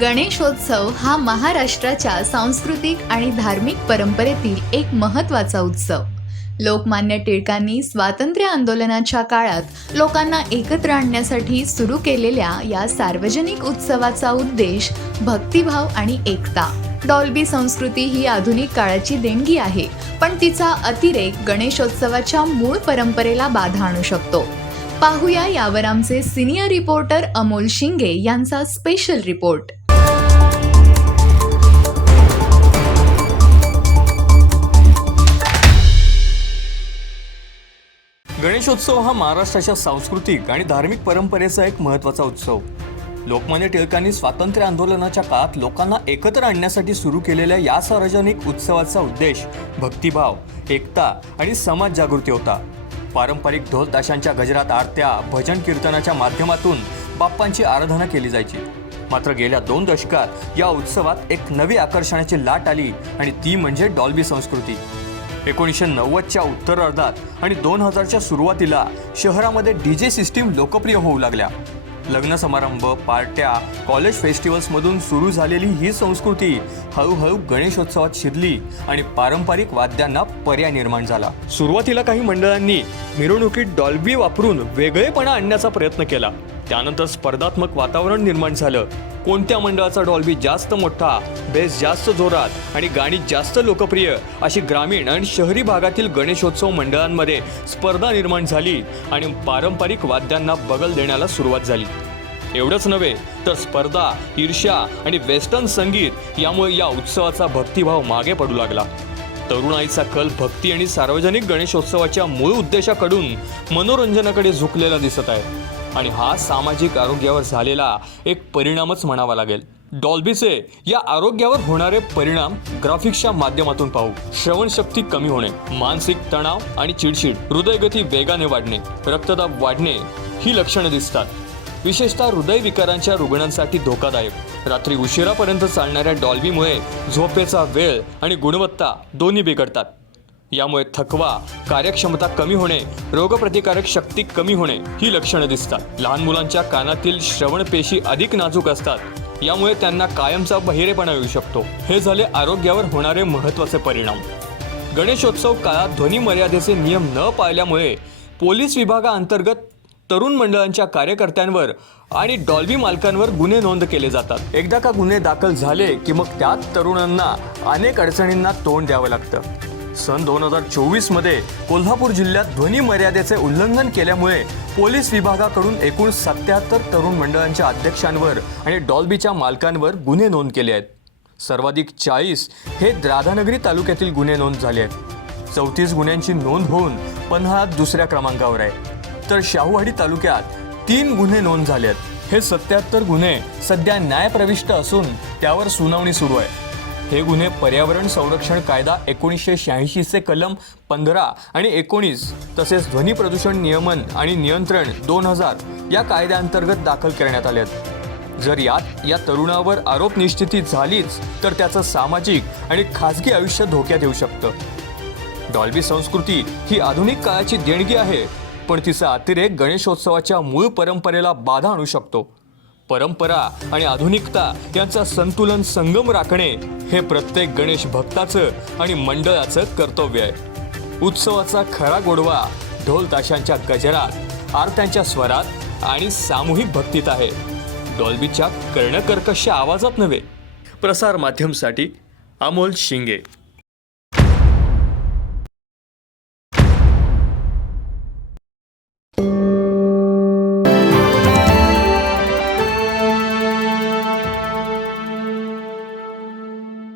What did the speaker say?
गणेशोत्सव हा महाराष्ट्राच्या सांस्कृतिक आणि धार्मिक परंपरेतील एक महत्त्वाचा उत्सव. लोकमान्य टिळकांनी स्वातंत्र्य आंदोलनाच्या काळात लोकांना एकत्र आणण्यासाठी सुरू केलेल्या या सार्वजनिक उत्सवाचा उद्देश भक्तिभाव आणि एकता. डॉल्बी संस्कृती ही आधुनिक काळाची देणगी आहे पण तिचा अतिरेक गणेशोत्सवाच्या मूळ परंपरेला बाधा आणू शकतो. पाहूया यावर आमचे सिनियर रिपोर्टर अमोल शिंगे यांचा स्पेशल रिपोर्ट. गणेशोत्सव हा महाराष्ट्राच्या सांस्कृतिक आणि धार्मिक परंपरेचा एक महत्त्वाचा उत्सव. लोकमान्य टिळकांनी स्वातंत्र्य आंदोलनाच्या काळात लोकांना एकत्र आणण्यासाठी सुरू केलेल्या या सार्वजनिक उत्सवाचा उद्देश भक्तिभाव एकता आणि समाज जागृती होता. पारंपरिक ढोल ताशांच्या गजरात आरत्या भजन कीर्तनाच्या माध्यमातून बाप्पांची आराधना केली जायची. मात्र गेल्या दोन दशकात या उत्सवात एक नवी आकर्षणाची लाट आली आणि ती म्हणजे डॉल्बी संस्कृती. एकोणीसशे नव्वदच्या उत्तरार्धात आणि दोन हजारच्या सुरुवातीला शहरामध्ये डी जे सिस्टीम लोकप्रिय होऊ लागल्या. लग्न समारंभ पार्ट्या कॉलेज फेस्टिवल्समधून सुरू झालेली ही संस्कृती हळूहळू गणेशोत्सवात शिरली आणि पारंपरिक वाद्यांना पर्याय निर्माण झाला. सुरुवातीला काही मंडळांनी मिरवणुकीत डॉल्बी वापरून वेगळेपणा आणण्याचा प्रयत्न केला. त्यानंतर स्पर्धात्मक वातावरण निर्माण झालं. कोणत्या मंडळाचा डॉल्बी जास्त मोठा बेस जास्त जोरात आणि गाणी जास्त लोकप्रिय अशी ग्रामीण आणि शहरी भागातील गणेशोत्सव मंडळांमध्ये स्पर्धा निर्माण झाली आणि पारंपरिक वाद्यांना बगल देण्याला सुरुवात झाली. एवढंच नव्हे तर स्पर्धा ईर्ष्या आणि वेस्टर्न संगीत यामुळे या उत्सवाचा भक्तिभाव मागे पडू लागला. तरुणाईचा कल भक्ती आणि सार्वजनिक गणेशोत्सवाच्या मूळ उद्देशाकडून मनोरंजनाकडे झुकलेला दिसत आहे. आणि हा सामाजिक आरोग्यावर झालेला एक परिणामच म्हणावा लागेल. डॉल्बीचे या आरोग्यावर होणारे परिणाम ग्राफिक्सच्या माध्यमातून पाहू. श्रवणशक्ती कमी होणे मानसिक तणाव आणि चिडचिड हृदयगती वेगाने वाढणे रक्तदाब वाढणे ही लक्षणं दिसतात. विशेषतः हृदयविकारांच्या रुग्णांसाठी धोकादायक. रात्री उशिरापर्यंत चालणाऱ्या डॉल्बीमुळे झोपेचा वेळ आणि गुणवत्ता दोन्ही बिघडतात. यामुळे थकवा कार्यक्षमता कमी होणे रोगप्रतिकारक शक्ती कमी होणे ही लक्षणं दिसतात. लहान मुलांच्या कानातील श्रवणपेशी अधिक नाजूक असतात. यामुळे त्यांना कायमचा बहिरेपणा येऊ शकतो. हे झाले आरोग्यावर होणारे महत्त्वाचे परिणाम. गणेशोत्सव काळात ध्वनी मर्यादेचे नियम न पाळल्यामुळे पोलीस विभागाअंतर्गत तरुण मंडळांच्या कार्यकर्त्यांवर आणि डॉल्बी मालकांवर गुन्हे नोंद केले जातात. एकदा का गुन्हे दाखल झाले की मग त्यात तरुणांना अनेक अडचणींना तोंड द्यावं लागतं. सन दोन हजार चोवीसमध्ये कोल्हापूर जिल्ह्यात ध्वनी मर्यादेचे उल्लंघन केल्यामुळे पोलीस विभागाकडून एकूण सत्याहत्तर तरुण मंडळांच्या अध्यक्षांवर आणि डॉल्बीच्या मालकांवर गुन्हे नोंद केले आहेत. सर्वाधिक चाळीस हे राधानगरी तालुक्यातील गुन्हे नोंद झाले आहेत. चौतीस गुन्ह्यांची नोंद होऊन पन्हाळा दुसऱ्या क्रमांकावर आहे. तर शाहूवाडी तालुक्यात तीन गुन्हे नोंद झाले आहेत. हे सत्याहत्तर गुन्हे सध्या न्यायप्रविष्ट असून त्यावर सुनावणी सुरू आहे. हे गुन्हे पर्यावरण संरक्षण कायदा एकोणीसशे शहाऐंशीचे कलम पंधरा आणि एकोणीस तसेच ध्वनी प्रदूषण नियमन आणि नियंत्रण दोन हजार या कायद्याअंतर्गत दाखल करण्यात आले आहेत जर यात या तरुणावर आरोप निश्चिती झालीच तर त्याचं सामाजिक आणि खाजगी आयुष्य धोक्यात येऊ शकतं. डॉल्बी संस्कृती ही आधुनिक काळाची देणगी आहे पण तिचा अतिरेक गणेशोत्सवाच्या मूळ परंपरेला बाधा आणू शकतो. परंपरा आणि आधुनिकता यांचा संतुलन संगम राखणे हे प्रत्येक गणेश भक्ताचं आणि मंडळाचं कर्तव्य आहे. उत्सवाचा खरा गोडवा ढोल ताशांच्या गजरात आरत्यांच्या स्वरात आणि सामूहिक भक्तीत आहे. डॉल्बीच्या कर्णकर्कश आवाजात नव्हे. प्रसार माध्यमसाठी अमोल शिंगे